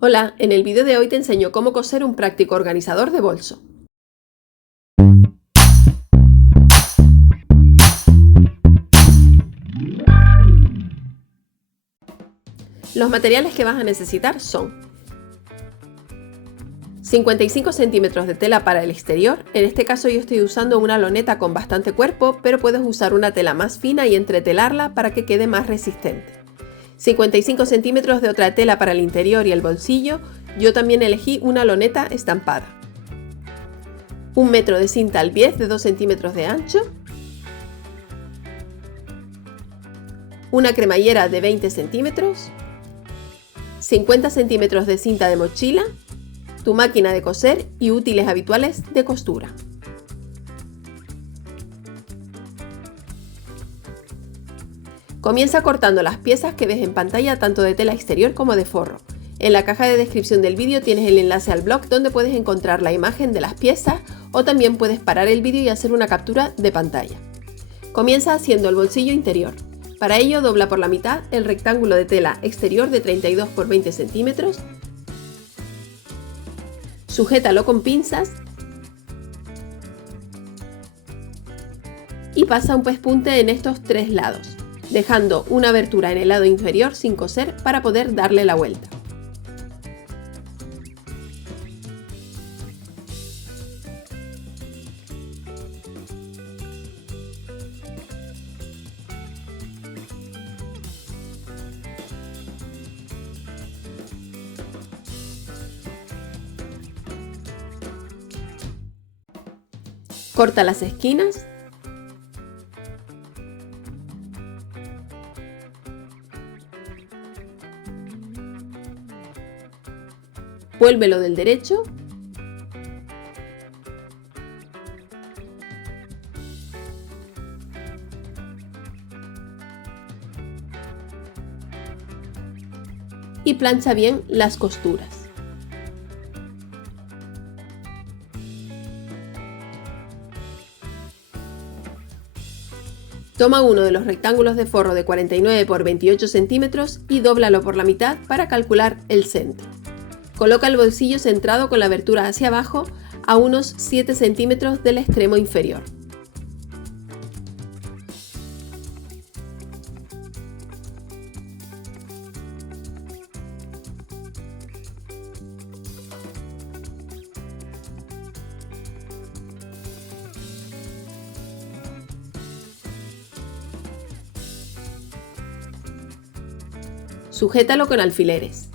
Hola, en el vídeo de hoy te enseño cómo coser un práctico organizador de bolso. Los materiales que vas a necesitar son 55 centímetros de tela para el exterior. En este caso yo estoy usando una loneta con bastante cuerpo, pero puedes usar una tela más fina y entretelarla para que quede más resistente. 55 centímetros de otra tela para el interior y el bolsillo. Yo también elegí una loneta estampada. 1 metro de cinta al bies de 2 centímetros de ancho. Una cremallera de 20 centímetros. 50 centímetros de cinta de mochila, tu máquina de coser y útiles habituales de costura. Comienza cortando las piezas que ves en pantalla tanto de tela exterior como de forro. En la caja de descripción del vídeo tienes el enlace al blog donde puedes encontrar la imagen de las piezas o también puedes parar el vídeo y hacer una captura de pantalla. Comienza haciendo el bolsillo interior. Para ello dobla por la mitad el rectángulo de tela exterior de 32 por 20 centímetros, sujétalo con pinzas y pasa un pespunte en estos tres lados, dejando una abertura en el lado inferior sin coser para poder darle la vuelta. Corta las esquinas . Vuélvelo del derecho . Y plancha bien las costuras. Toma uno de los rectángulos de forro de 49 por 28 centímetros y dóblalo por la mitad para calcular el centro. Coloca el bolsillo centrado con la abertura hacia abajo a unos 7 centímetros del extremo inferior. Sujétalo con alfileres.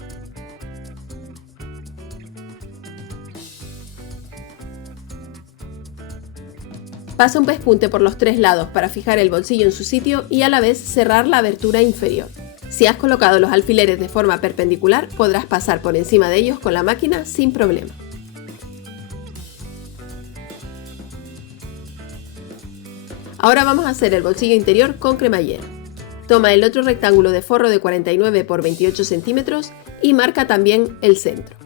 Pasa un pespunte por los tres lados para fijar el bolsillo en su sitio y a la vez cerrar la abertura inferior. Si has colocado los alfileres de forma perpendicular, podrás pasar por encima de ellos con la máquina sin problema. Ahora vamos a hacer el bolsillo interior con cremallera. Toma el otro rectángulo de forro de 49 por 28 centímetros y marca también el centro.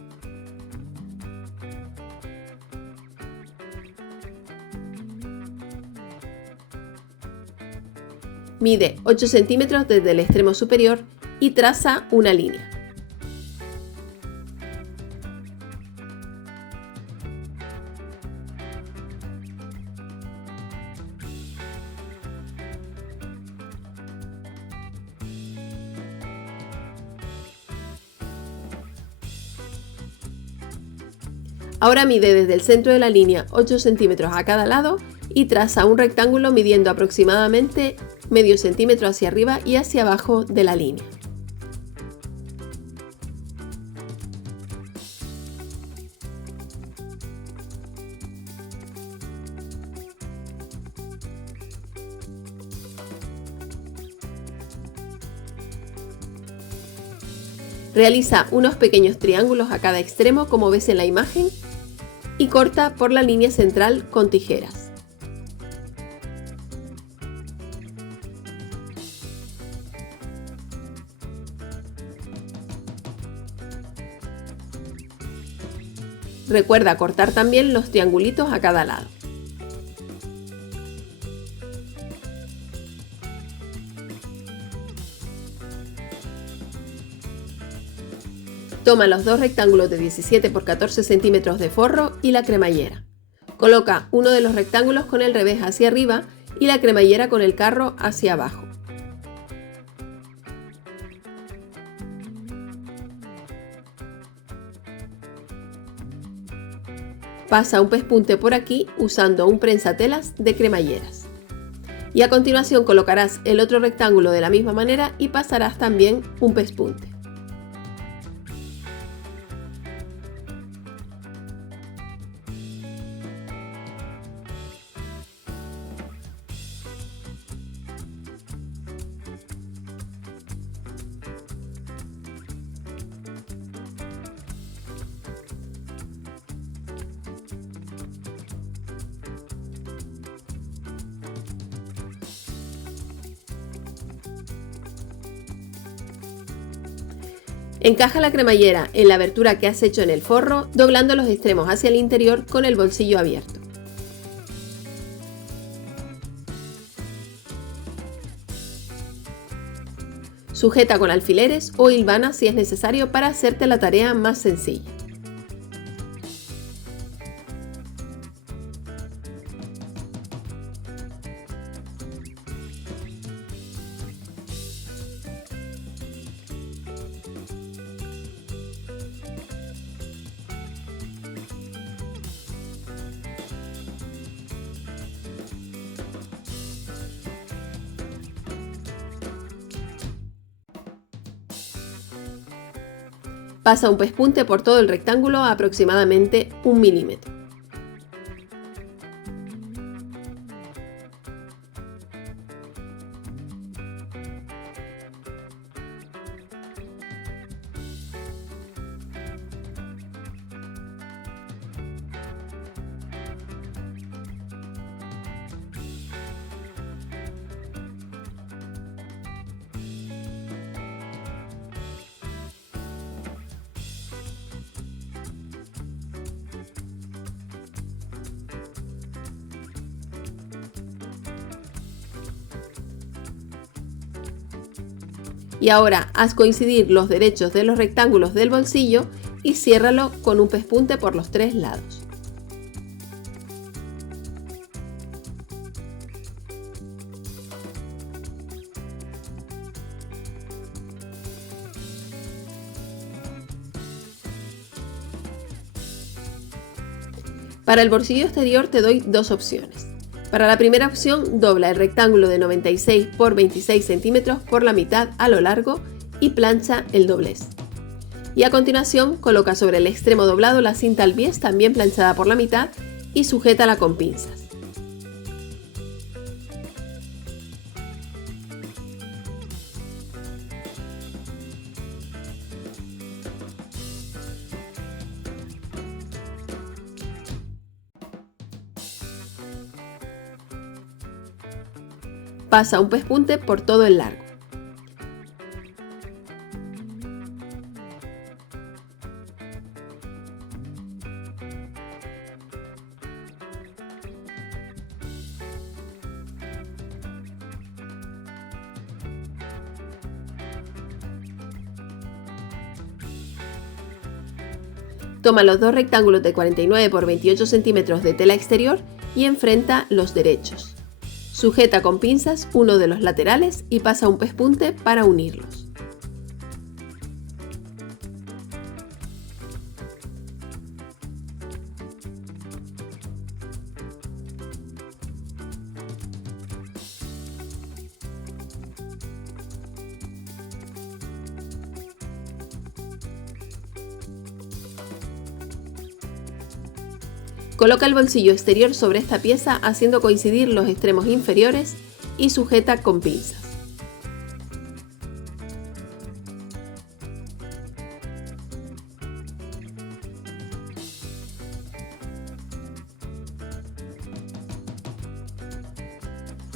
Mide 8 centímetros desde el extremo superior y traza una línea. Ahora mide desde el centro de la línea 8 centímetros a cada lado y traza un rectángulo midiendo aproximadamente medio centímetro hacia arriba y hacia abajo de la línea. Realiza unos pequeños triángulos a cada extremo como ves en la imagen y corta por la línea central con tijeras. Recuerda cortar también los triangulitos a cada lado. Toma los dos rectángulos de 17 por 14 centímetros de forro y la cremallera. Coloca uno de los rectángulos con el revés hacia arriba y la cremallera con el carro hacia abajo. Pasa un pespunte por aquí usando un prensatelas de cremalleras. Y a continuación colocarás el otro rectángulo de la misma manera y pasarás también un pespunte. Encaja la cremallera en la abertura que has hecho en el forro, doblando los extremos hacia el interior con el bolsillo abierto. Sujeta con alfileres o hilvana si es necesario para hacerte la tarea más sencilla. Pasa un pespunte por todo el rectángulo a aproximadamente 1 milímetro. Y ahora haz coincidir los derechos de los rectángulos del bolsillo y ciérralo con un pespunte por los 3 lados. Para el bolsillo exterior te doy dos opciones. Para la primera opción, dobla el rectángulo de 96 por 26 centímetros por la mitad a lo largo y plancha el doblez. Y a continuación, coloca sobre el extremo doblado la cinta al bies también planchada por la mitad y sujétala con pinzas. Pasa un pespunte por todo el largo. Toma los dos rectángulos de 49 por 28 centímetros de tela exterior y enfrenta los derechos. Sujeta con pinzas uno de los laterales y pasa un pespunte para unirlos. Coloca el bolsillo exterior sobre esta pieza haciendo coincidir los extremos inferiores y sujeta con pinzas.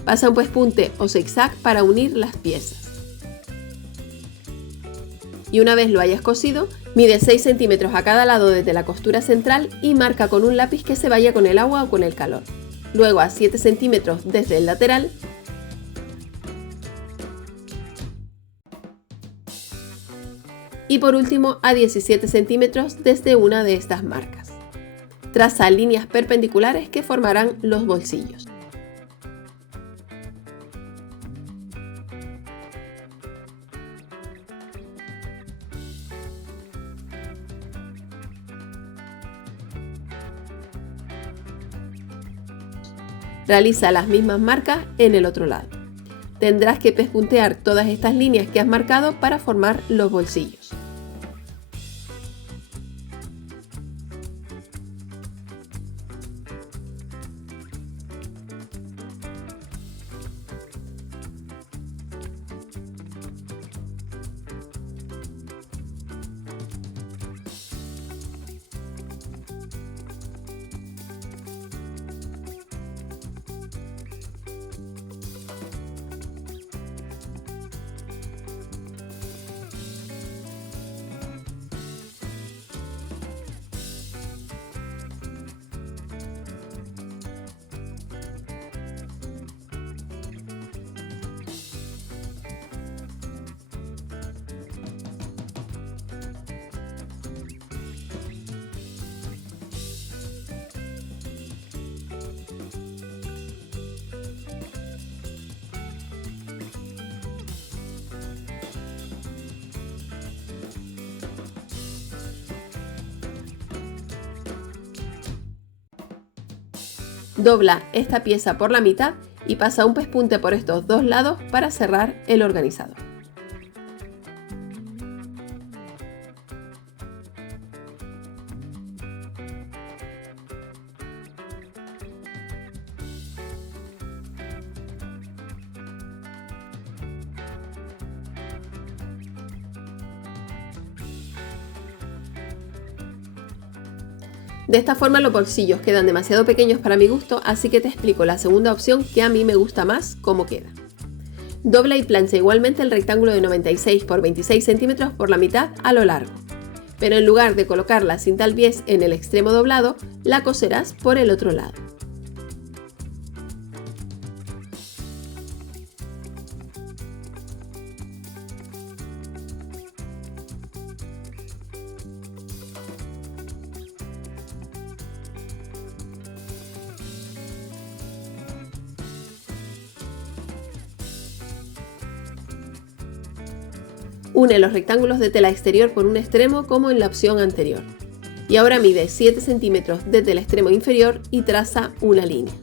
Pasa un pespunte o zigzag para unir las piezas. Y una vez lo hayas cosido, mide 6 centímetros a cada lado desde la costura central y marca con un lápiz que se vaya con el agua o con el calor. Luego a 7 centímetros desde el lateral Y por último a 17 centímetros desde una de estas marcas. Traza líneas perpendiculares que formarán los bolsillos. Realiza las mismas marcas en el otro lado. Tendrás que pespuntear todas estas líneas que has marcado para formar los bolsillos. Dobla esta pieza por la mitad y pasa un pespunte por estos dos lados para cerrar el organizador. De esta forma los bolsillos quedan demasiado pequeños para mi gusto, así que te explico la segunda opción que a mí me gusta más cómo queda. Dobla y plancha igualmente el rectángulo de 96 por 26 centímetros por la mitad a lo largo, pero en lugar de colocar la cinta al bies en el extremo doblado, la coserás por el otro lado. Une los rectángulos de tela exterior por un extremo como en la opción anterior. Y ahora mide 7 centímetros desde el extremo inferior y traza una línea.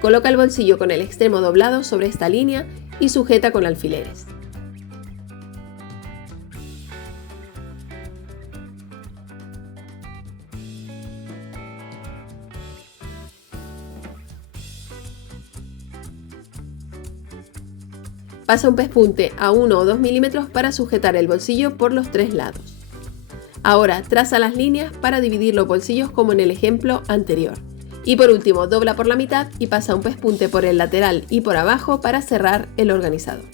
Coloca el bolsillo con el extremo doblado sobre esta línea y sujeta con alfileres. Pasa un pespunte a 1 o 2 milímetros para sujetar el bolsillo por los tres lados. Ahora traza las líneas para dividir los bolsillos como en el ejemplo anterior. Y por último, dobla por la mitad y pasa un pespunte por el lateral y por abajo para cerrar el organizador.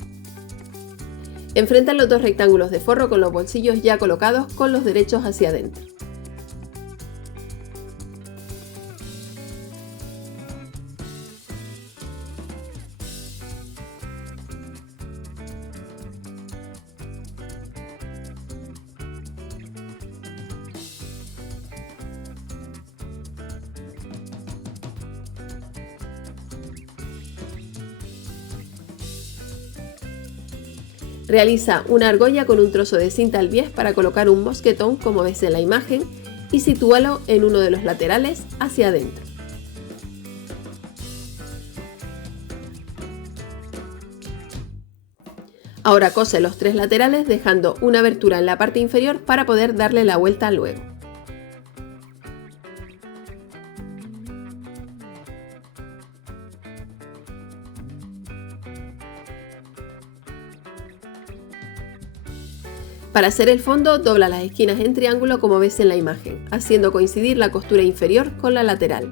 Enfrenta los dos rectángulos de forro con los bolsillos ya colocados con los derechos hacia adentro. Realiza una argolla con un trozo de cinta al bies para colocar un mosquetón como ves en la imagen y sitúalo en uno de los laterales hacia adentro. Ahora cose los tres laterales dejando una abertura en la parte inferior para poder darle la vuelta luego. Para hacer el fondo, dobla las esquinas en triángulo como ves en la imagen, haciendo coincidir la costura inferior con la lateral.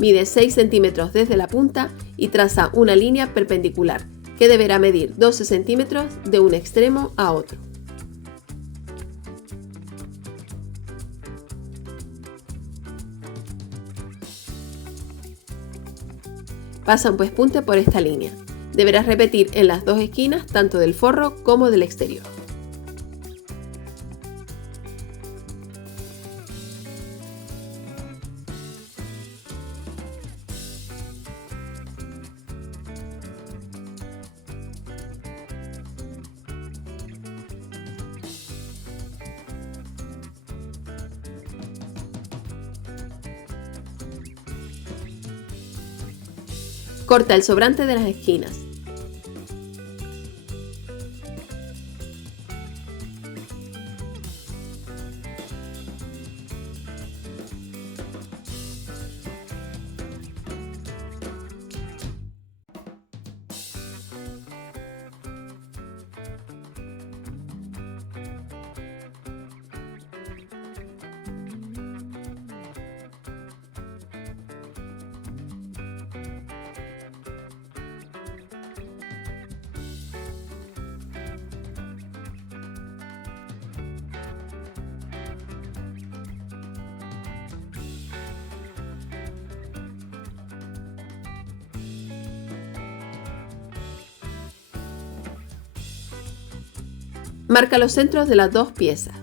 Mide 6 centímetros desde la punta y traza una línea perpendicular, que deberá medir 12 centímetros de un extremo a otro. Pasa un pespunte por esta línea. Deberás repetir en las dos esquinas tanto del forro como del exterior. Corta el sobrante de las esquinas. Marca los centros de las dos piezas.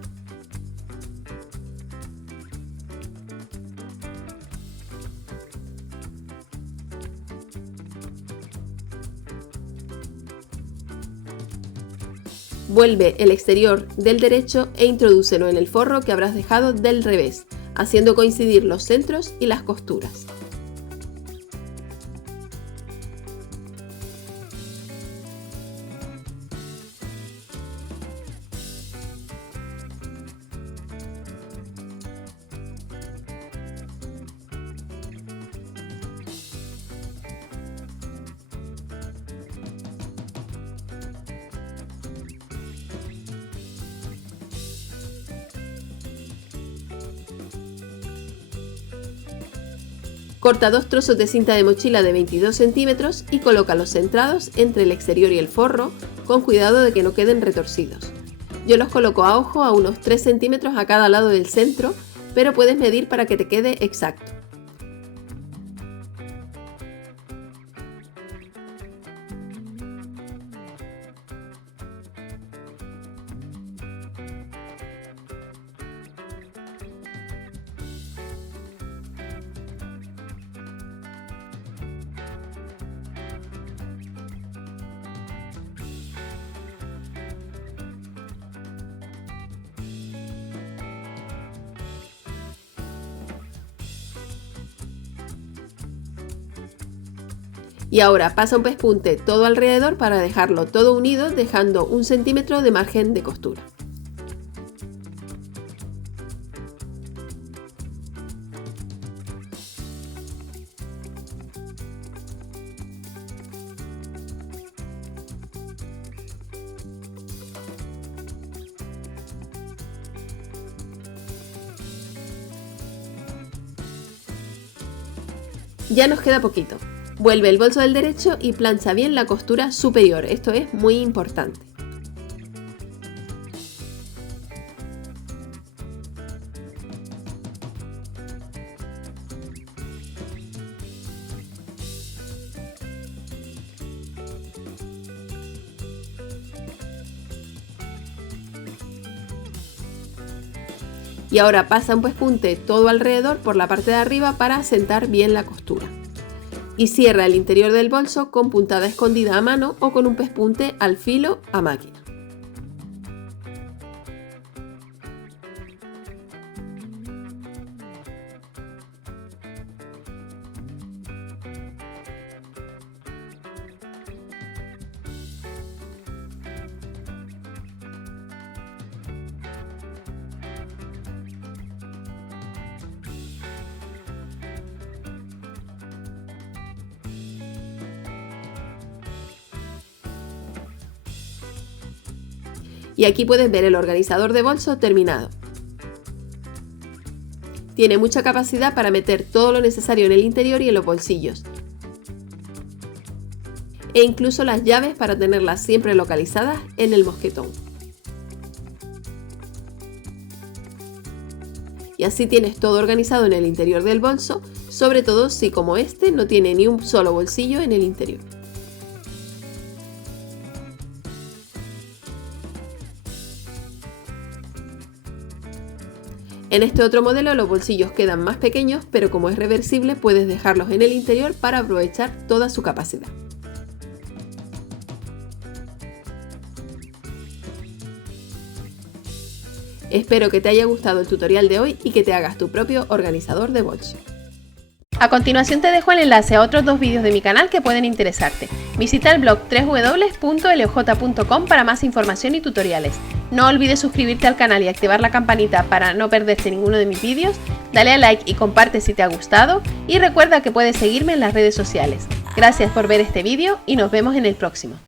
Vuelve el exterior del derecho e introdúcelo en el forro que habrás dejado del revés, haciendo coincidir los centros y las costuras. Corta dos trozos de cinta de mochila de 22 centímetros y colócalos centrados entre el exterior y el forro, con cuidado de que no queden retorcidos. Yo los coloco a ojo a unos 3 centímetros a cada lado del centro, pero puedes medir para que te quede exacto. Y ahora pasa un pespunte todo alrededor para dejarlo todo unido, dejando 1 centímetro de margen de costura. Ya nos queda poquito. Vuelve el bolso del derecho y plancha bien la costura superior, esto es muy importante. Y ahora pasa un pespunte todo alrededor por la parte de arriba para asentar bien la costura. Y cierra el interior del bolso con puntada escondida a mano o con un pespunte al filo a máquina. Y aquí puedes ver el organizador de bolso terminado. Tiene mucha capacidad para meter todo lo necesario en el interior y en los bolsillos. E incluso las llaves para tenerlas siempre localizadas en el mosquetón. Y así tienes todo organizado en el interior del bolso, sobre todo si como este no tiene ni un solo bolsillo en el interior. En este otro modelo los bolsillos quedan más pequeños, pero como es reversible puedes dejarlos en el interior para aprovechar toda su capacidad. Espero que te haya gustado el tutorial de hoy y que te hagas tu propio organizador de bolso. A continuación te dejo el enlace a otros 2 vídeos de mi canal que pueden interesarte. Visita el blog www.loj.com para más información y tutoriales. No olvides suscribirte al canal y activar la campanita para no perderte ninguno de mis vídeos. Dale a like y comparte si te ha gustado. Y recuerda que puedes seguirme en las redes sociales. Gracias por ver este vídeo y nos vemos en el próximo.